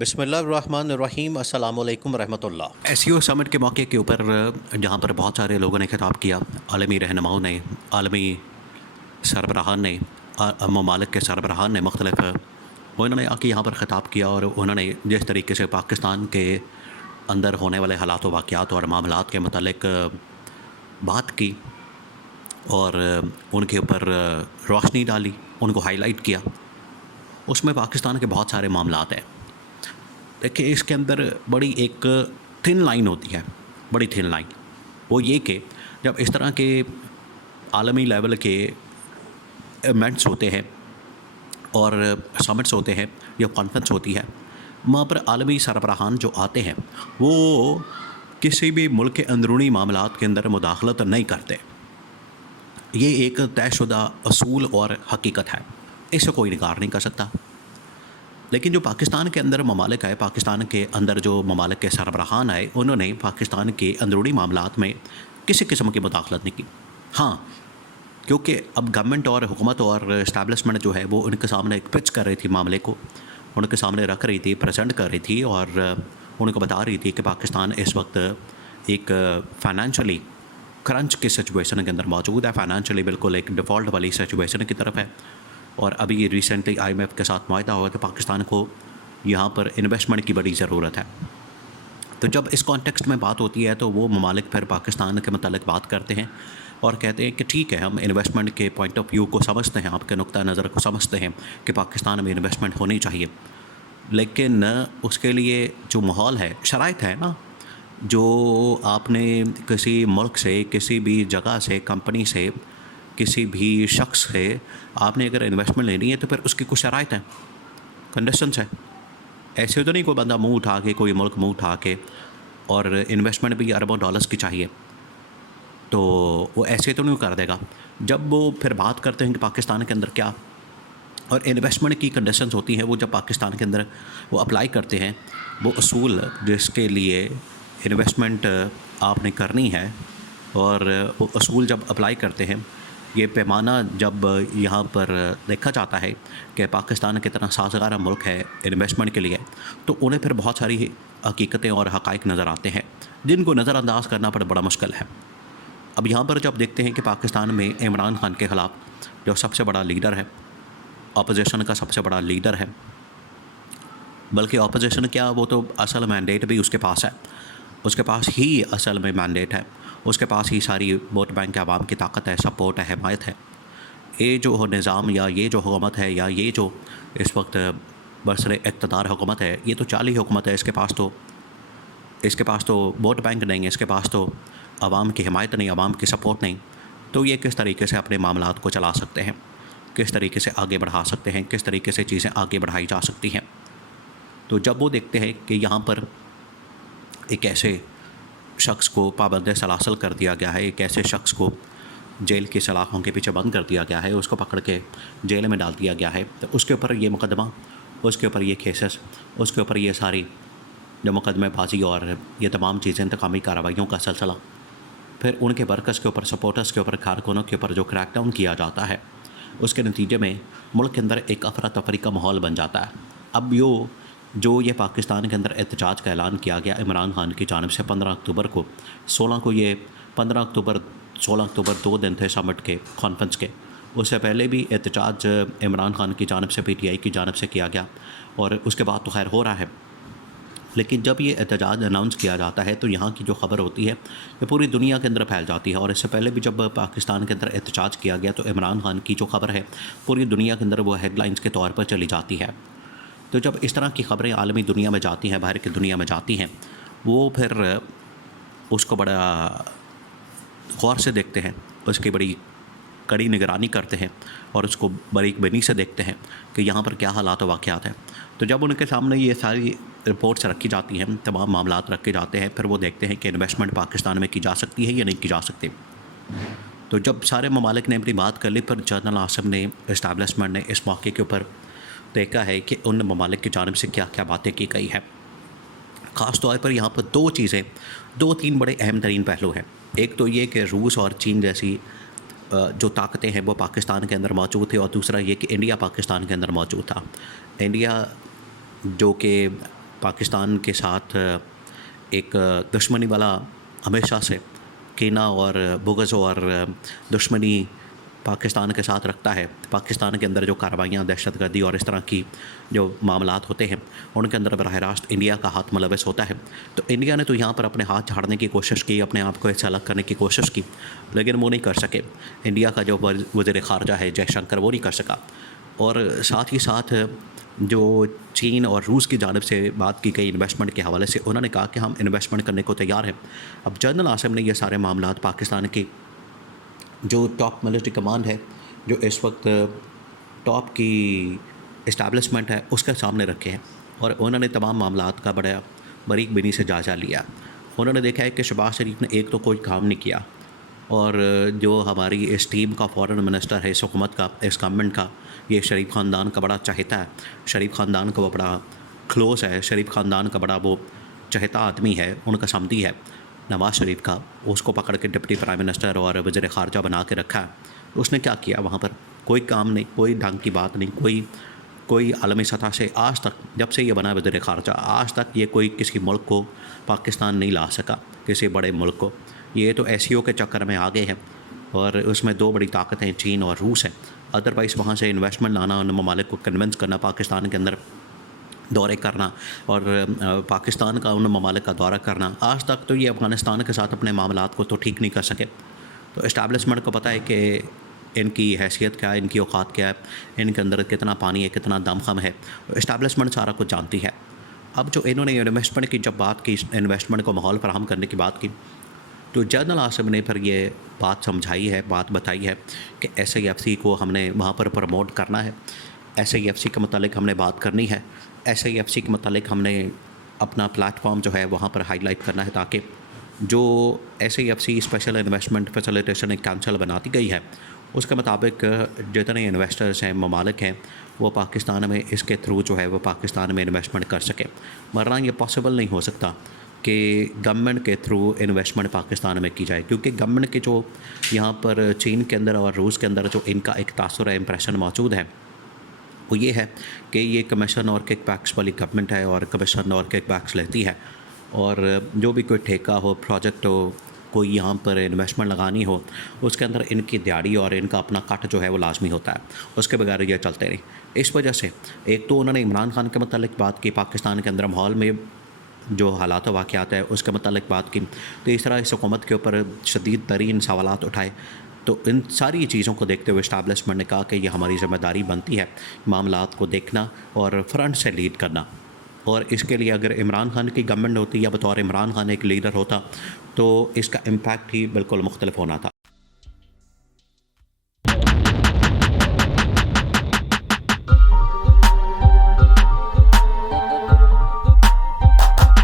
بسم اللہ الرحمن الرحیم، السلام علیکم ورحمۃ اللہ۔ SEO سمٹ کے موقع کے اوپر جہاں پر بہت سارے لوگوں نے خطاب کیا، عالمی رہنماؤں نے، عالمی سربراہان نے، ممالک کے سربراہان نے مختلف انہوں نے آ کے یہاں پر خطاب کیا، اور انہوں نے جس طریقے سے پاکستان کے اندر ہونے والے حالات و واقعات اور معاملات کے متعلق بات کی اور ان کے اوپر روشنی ڈالی، ان کو ہائی لائٹ کیا، اس میں پاکستان کے بہت سارے معاملات ہیں۔ دیکھیں، اس کے اندر بڑی ایک تھن لائن ہوتی ہے، بڑی تھن لائن، وہ یہ کہ جب اس طرح کے عالمی لیول کے ایونٹس ہوتے ہیں اور سمٹس ہوتے ہیں یا کانفرنس ہوتی ہے، وہاں پر عالمی سربراہان جو آتے ہیں وہ کسی بھی ملک کے اندرونی معاملات کے اندر مداخلت نہیں کرتے۔ یہ ایک طے شدہ اصول اور حقیقت ہے، اس سے کوئی انکار نہیں کر سکتا۔ لیکن جو پاکستان کے اندر ممالک آئے، پاکستان کے اندر جو ممالک کے سربراہان آئے، انہوں نے پاکستان کے اندرونی معاملات میں کسی قسم کی مداخلت نہیں کی۔ ہاں، کیونکہ اب گورنمنٹ اور حکومت اور اسٹیبلشمنٹ جو ہے وہ ان کے سامنے ایک پچ کر رہی تھی، معاملے کو ان کے سامنے رکھ رہی تھی، پریزنٹ کر رہی تھی، اور ان کو بتا رہی تھی کہ پاکستان اس وقت ایک فائنینشلی کرنچ کی سچویشن کے اندر موجود ہے، فائنینشلی بالکل ایک ڈیفالٹ والی سچویشن کی طرف ہے۔ اور ابھی ریسنٹلی IMF کے ساتھ معاہدہ ہوا کہ پاکستان کو یہاں پر انویسٹمنٹ کی بڑی ضرورت ہے۔ تو جب اس کانٹیکسٹ میں بات ہوتی ہے تو وہ ممالک پھر پاکستان کے متعلق بات کرتے ہیں اور کہتے ہیں کہ ٹھیک ہے، ہم انویسٹمنٹ کے پوائنٹ آف ویو کو سمجھتے ہیں، آپ کے نقطہ نظر کو سمجھتے ہیں کہ پاکستان میں انویسٹمنٹ ہونی چاہیے، لیکن اس کے لیے جو ماحول ہے، شرائط ہے نا، جو آپ نے کسی ملک سے، کسی بھی جگہ سے، کمپنی سے، کسی بھی شخص سے آپ نے اگر انویسٹمنٹ لینی ہے تو پھر اس کی کچھ شرائط ہیں، کنڈیشنز ہیں۔ ایسے تو نہیں کوئی بندہ منہ اٹھا کے، کوئی ملک منہ اٹھا کے، اور انویسٹمنٹ بھی اربوں ڈالرز کی چاہیے تو وہ ایسے تو نہیں کر دے گا۔ جب وہ پھر بات کرتے ہیں کہ پاکستان کے اندر کیا اور انویسٹمنٹ کی کنڈیشنز ہوتی ہیں، وہ جب پاکستان کے اندر وہ اپلائی کرتے ہیں، وہ اصول جس کے لیے انویسٹمنٹ آپ نے کرنی ہے، اور وہ اصول جب اپلائی کرتے ہیں، یہ پیمانہ جب یہاں پر دیکھا جاتا ہے کہ پاکستان کتنا سازگار ملک ہے انویسٹمنٹ کے لیے، تو انہیں پھر بہت ساری حقیقتیں اور حقائق نظر آتے ہیں جن کو نظر انداز کرنا بڑا مشکل ہے۔ اب یہاں پر جب دیکھتے ہیں کہ پاکستان میں عمران خان کے خلاف جو سب سے بڑا لیڈر ہے، اپوزیشن کا سب سے بڑا لیڈر ہے، بلکہ اپوزیشن کیا، وہ تو اصل مینڈیٹ بھی اس کے پاس ہے، اس کے پاس ہی اصل میں مینڈیٹ ہے، اس کے پاس ہی ساری ووٹ بینک عوام کی طاقت ہے، سپورٹ ہے، حمایت ہے۔ یہ جو نظام یا یہ جو حکومت ہے یا یہ جو اس وقت برسر اقتدار حکومت ہے، یہ تو چالی حکومت ہے، اس کے پاس تو ووٹ بینک نہیں ہے، اس کے پاس تو عوام کی حمایت نہیں، عوام کی سپورٹ نہیں، تو یہ کس طریقے سے اپنے معاملات کو چلا سکتے ہیں، کس طریقے سے آگے بڑھا سکتے ہیں، کس طریقے سے چیزیں آگے بڑھائی جا سکتی ہیں۔ تو جب وہ دیکھتے ہیں کہ یہاں پر ایک ایسے شخص کو پابند سلاسل کر دیا گیا ہے، ایک ایسے شخص کو جیل کی سلاخوں کے پیچھے بند کر دیا گیا ہے، اس کو پکڑ کے جیل میں ڈال دیا گیا ہے، تو اس کے اوپر یہ مقدمہ، اس کے اوپر یہ کیسز، اس کے اوپر یہ ساری جو مقدمہ بازی اور یہ تمام چیزیں، انتقامی کارروائیوں کا سلسلہ، پھر ان کے ورکرز کے اوپر، سپورٹرز کے اوپر، کارکنوں کے اوپر جو کریک ڈاؤن کیا جاتا ہے، اس کے نتیجے میں ملک کے اندر ایک افراتفری کا ماحول بن جاتا ہے۔ اب جو یہ پاکستان کے اندر احتجاج کا اعلان کیا گیا عمران خان کی جانب سے 15 اکتوبر کو، 15 اکتوبر 16 اکتوبر 2 دن تھے سمٹ کے، کانفرنس کے، اس سے پہلے بھی احتجاج عمران خان کی جانب سے، PTI کی جانب سے کیا گیا، اور اس کے بعد تو خیر ہو رہا ہے، لیکن جب یہ احتجاج اناؤنس کیا جاتا ہے تو یہاں کی جو خبر ہوتی ہے یہ پوری دنیا کے اندر پھیل جاتی ہے، اور اس سے پہلے بھی جب پاکستان کے اندر احتجاج کیا گیا تو عمران خان کی جو خبر ہے پوری دنیا کے اندر وہ ہیڈ لائنز کے طور پر چلی جاتی ہے۔ تو جب اس طرح کی خبریں عالمی دنیا میں جاتی ہیں، باہر کی دنیا میں جاتی ہیں، وہ پھر اس کو بڑا غور سے دیکھتے ہیں، اس کی بڑی کڑی نگرانی کرتے ہیں، اور اس کو باریک بینی سے دیکھتے ہیں کہ یہاں پر کیا حالات و واقعات ہیں۔ تو جب ان کے سامنے یہ ساری رپورٹس رکھی جاتی ہیں، تمام معاملات رکھے جاتے ہیں، پھر وہ دیکھتے ہیں کہ انویسٹمنٹ پاکستان میں کی جا سکتی ہے یا نہیں کی جا سکتی۔ تو جب سارے ممالک نے اپنی بات کر لی، پھر جنرل عاصم نے، اسٹیبلشمنٹ نے اس موقع کے اوپر دیکھا ہے کہ ان ممالک کی جانب سے کیا کیا باتیں کی گئی ہیں۔ خاص طور پر یہاں پر دو تین بڑے اہم ترین پہلو ہیں۔ ایک تو یہ کہ روس اور چین جیسی جو طاقتیں ہیں وہ پاکستان کے اندر موجود تھے، اور دوسرا یہ کہ انڈیا پاکستان کے اندر موجود تھا۔ انڈیا جو کہ پاکستان کے ساتھ ایک دشمنی والا ہمیشہ سے کینہ اور بغض اور دشمنی پاکستان کے ساتھ رکھتا ہے. پاکستان کے اندر جو کارروائیاں دہشت گردی اور اس طرح کی جو معاملات ہوتے ہیں ان کے اندر براہ راست انڈیا کا ہاتھ ملوث ہوتا ہے. تو انڈیا نے تو یہاں پر اپنے ہاتھ جھاڑنے کی کوشش کی, اپنے آپ کو اس سے الگ کرنے کی کوشش کی, لیکن وہ نہیں کر سکے. انڈیا کا جو وزیر خارجہ ہے جے شنکر, وہ نہیں کر سکا. اور ساتھ ہی ساتھ جو چین اور روس کی جانب سے بات کی گئی انویسٹمنٹ کے حوالے سے, انہوں نے کہا کہ ہم انویسٹمنٹ کرنے کو تیار ہیں. اب جنرل عاصم نے یہ سارے معاملات پاکستان کی جو ٹاپ ملٹری کمانڈ ہے, جو اس وقت ٹاپ کی اسٹیبلشمنٹ ہے, اس کے سامنے رکھے ہیں, اور انہوں نے تمام معاملات کا بڑا باریک بینی سے جائزہ لیا. انہوں نے دیکھا ہے کہ شہباز شریف نے ایک تو کوئی کام نہیں کیا, اور جو ہماری اس ٹیم کا فارن منسٹر ہے, اس حکومت کا, اس گورنمنٹ کا, یہ شریف خاندان کا بڑا چہیتا ہے, شریف خاندان کا وہ بڑا کلوز ہے, شریف خاندان کا بڑا وہ چہیتا آدمی ہے, ان کا سمدھی ہے نواز شریف کا. اس کو پکڑ کے ڈپٹی پرائم منسٹر اور وزیر خارجہ بنا کے رکھا ہے. اس نے کیا کیا وہاں پر؟ کوئی کام نہیں, کوئی ڈھنگ کی بات نہیں, کوئی عالمی سطح سے آج تک, جب سے یہ بنا وزیر خارجہ, آج تک یہ کوئی کسی ملک کو پاکستان نہیں لا سکا, کسی بڑے ملک کو. یہ تو ایس سی او کے چکر میں آگے ہیں, اور اس میں دو بڑی طاقتیں چین اور روس ہیں. ادروائز وہاں سے انویسٹمنٹ لانا, ان ممالک کو کنونس کرنا, پاکستان کے اندر دورے کرنا, اور پاکستان کا ان ممالک کا دورہ کرنا, آج تک تو یہ افغانستان کے ساتھ اپنے معاملات کو تو ٹھیک نہیں کر سکے. تو اسٹیبلشمنٹ کو پتہ ہے کہ ان کی حیثیت کیا ہے, ان کی اوقات کیا ہے, ان کے اندر کتنا پانی ہے, کتنا دم خم ہے. اسٹیبلشمنٹ سارا کچھ جانتی ہے. اب جو انہوں نے انویسٹمنٹ کی جب بات کی, انویسٹمنٹ کو ماحول فراہم کرنے کی بات کی, تو جنرل عاصم نے پھر یہ بات سمجھائی ہے, بات بتائی ہے کہ ایس آئی ایف سی کو ہم نے وہاں پر پروموٹ کرنا ہے, ایس آئی ایف سی کے متعلق ہم نے بات کرنی ہے, ایس آئی ایف سی کے متعلق ہم نے اپنا پلیٹ فارم جو ہے وہاں پر ہائی لائٹ کرنا ہے, تاکہ جو S I F C special investment facilitation ایک کونسل بناتی گئی ہے, اس کے مطابق جتنے انویسٹرز ہیں, ممالک ہیں, وہ پاکستان میں اس کے تھرو جو ہے وہ پاکستان میں انویسٹمنٹ کر سکیں. ورنہ یہ پاسبل نہیں ہو سکتا کہ گورنمنٹ کے تھرو انویسٹمنٹ پاکستان میں کی جائے, کیونکہ گورنمنٹ کے جو یہاں پر چین کے اندر اور روس کے اندر جو ان کا ایک تاثر ہے, امپریشن موجود ہے, وہ یہ ہے کہ یہ کمیشن اور کک بیکس والی گورنمنٹ ہے, اور کمیشن اور کک بیکس لیتی ہے, اور جو بھی کوئی ٹھیکہ ہو, پروجیکٹ ہو, کوئی یہاں پر انویسٹمنٹ لگانی ہو, اس کے اندر ان کی دیہڑی اور ان کا اپنا کٹ جو ہے وہ لازمی ہوتا ہے, اس کے بغیر یہ چلتے نہیں. اس وجہ سے ایک تو انہوں نے عمران خان کے متعلق بات کی, پاکستان کے اندر ماحول میں جو حالات و واقعات ہے اس کے متعلق بات کی, تیسرا اس حکومت کے اوپر شدید ترین سوالات اٹھائے. تو ان ساری چیزوں کو دیکھتے ہوئے اسٹیبلشمنٹ نے کہا کہ یہ ہماری ذمہ داری بنتی ہے معاملات کو دیکھنا اور فرنٹ سے لیڈ کرنا. اور اس کے لیے اگر عمران خان کی گورنمنٹ ہوتی یا بطور عمران خان ایک لیڈر ہوتا, تو اس کا امپیکٹ ہی بالکل مختلف ہونا تھا.